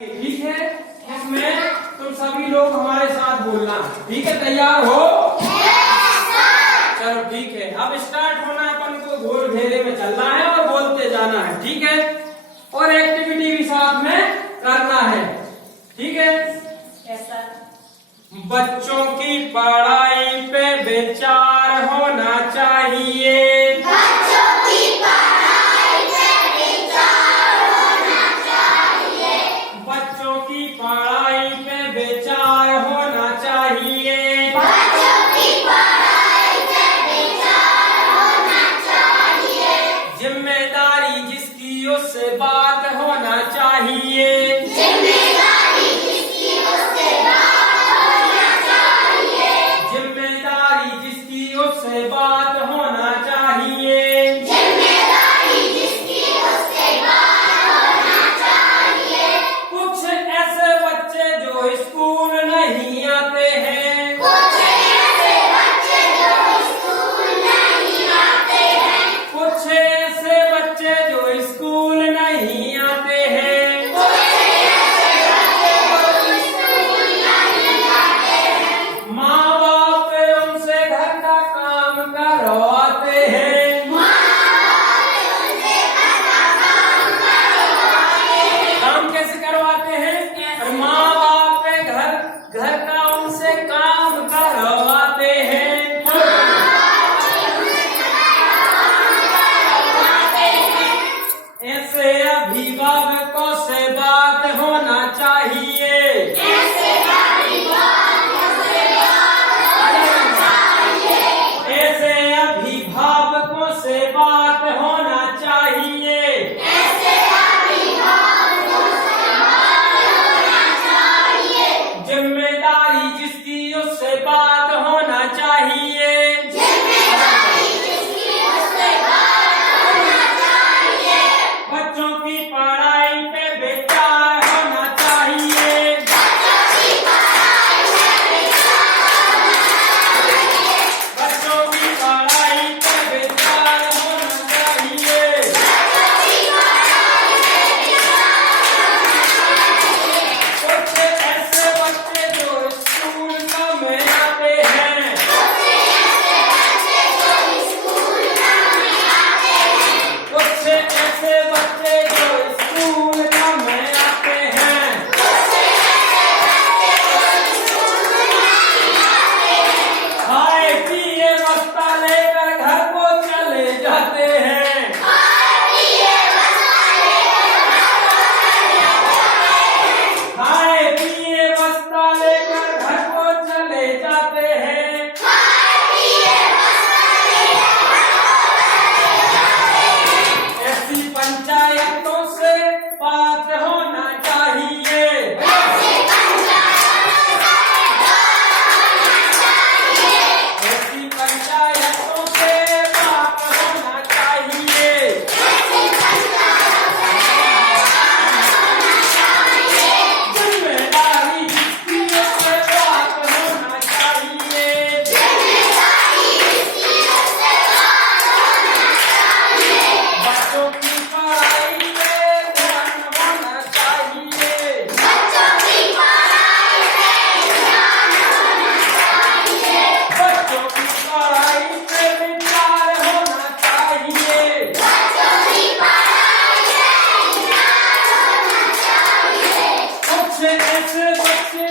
ठीक है। इसमें तुम सभी लोग हमारे साथ बोलना, ठीक है? तैयार हो? चलो ठीक है, अब स्टार्ट होना। अपन को गोल घेरे में चलना है और बोलते जाना है, ठीक है? और एक्टिविटी भी साथ में करना है, ठीक है? कैसा? बच्चों की पढ़ाई पे विचार होना चाहिए। बच्चों की पढ़ाई पे विचार होना चाहिए। बच्चों की पढ़ाई पे विचार होना चाहिए। बच्चों की पढ़ाई पे विचार होना चाहिए। जिम्मेदारी जिसकी उससे बात होना चाहिए। जिम्मेदारी जिसकी उससे बात होना चाहिए। जिम्मेदारी जिसकी उससे बात होना चाहिए। जिम्मेदारी जिसकी उससे बात होना चाहिए। कुछ ऐसे बच्चे जो स्कूल नहीं आते हैं। कुछ ऐसे बच्चे जो स्कूल नहीं आते हैं। कुछ ऐसे बच्चे जो स्कूल नहीं आते हैं। कुछ ऐसे बच्चे जो स्कूल नहीं आते हैं। माँ बाप उनसे घर का काम करवाते हैं। काम कैसे करवाते हैं? माँ बाप घर का उनसे काम करवाते हैं। ऐसे अभिभावकों से बात होना चाहिए। ऐसे अभिभावकों से बात होना चाहिए। ऐसे अभिभावकों से बात होना चाहिए। ऐसे अभिभावकों से बात होना चाहिए। जिम्मेदारी जिसकी उससे बात होना चाहिए। जिम्मेदारी जिसकी उससे बात होना चाहिए। बच्चों की पढ़ाई पे विचार होना चाहिए। बच्चों की पढ़ाई पे विचार होना चाहिए। बच्चों की पढ़ाई पे विचार होना चाहिए। बच्चों की पढ़ाई पे विचार होना चाहिए। कुछ ऐसे बच्चे जो स्कूल में आते हैं। कुछ ऐसे बच्चे जो स्कूल नहीं आते हैं। कुछ ऐसे बच्चे जो स्कूल में आते हैं। कुछ ऐसे बच्चे जो स्कूल नहीं आते हैं। खाए पिए बस्ता लेकर घर को चले जाते हैं। खाए पिए बस्ता लेकर घर को चले जाते हैं। खाए पिए बस्ता लेकर घर को चले जाते हैं। खाए पिए बस्ता लेकर घर को चले जाते हैं। ऐसी पंचायतों से बात होना चाहिए। ऐसी पंचायतों से बात होना चाहिए। ऐसी पंचायतों से बात होना चाहिए। ऐसी पंचायतों से बात होना चाहिए। जिम्मेदारी जिसकी उससे बात होना चाहिए। जिम्मेदारी जिसकी उससे बात होना चाहिए। बच्चों की पढ़ाई पे ध्यान होना चाहिए। बच्चों की पढ़ाई पे ध्यान होना चाहिए। बच्चों की पढ़ाई पे विचार होना चाहिए। बच्चों की पढ़ाई पे ध्यान होना चाहिए। कुछ ऐसे बच्चे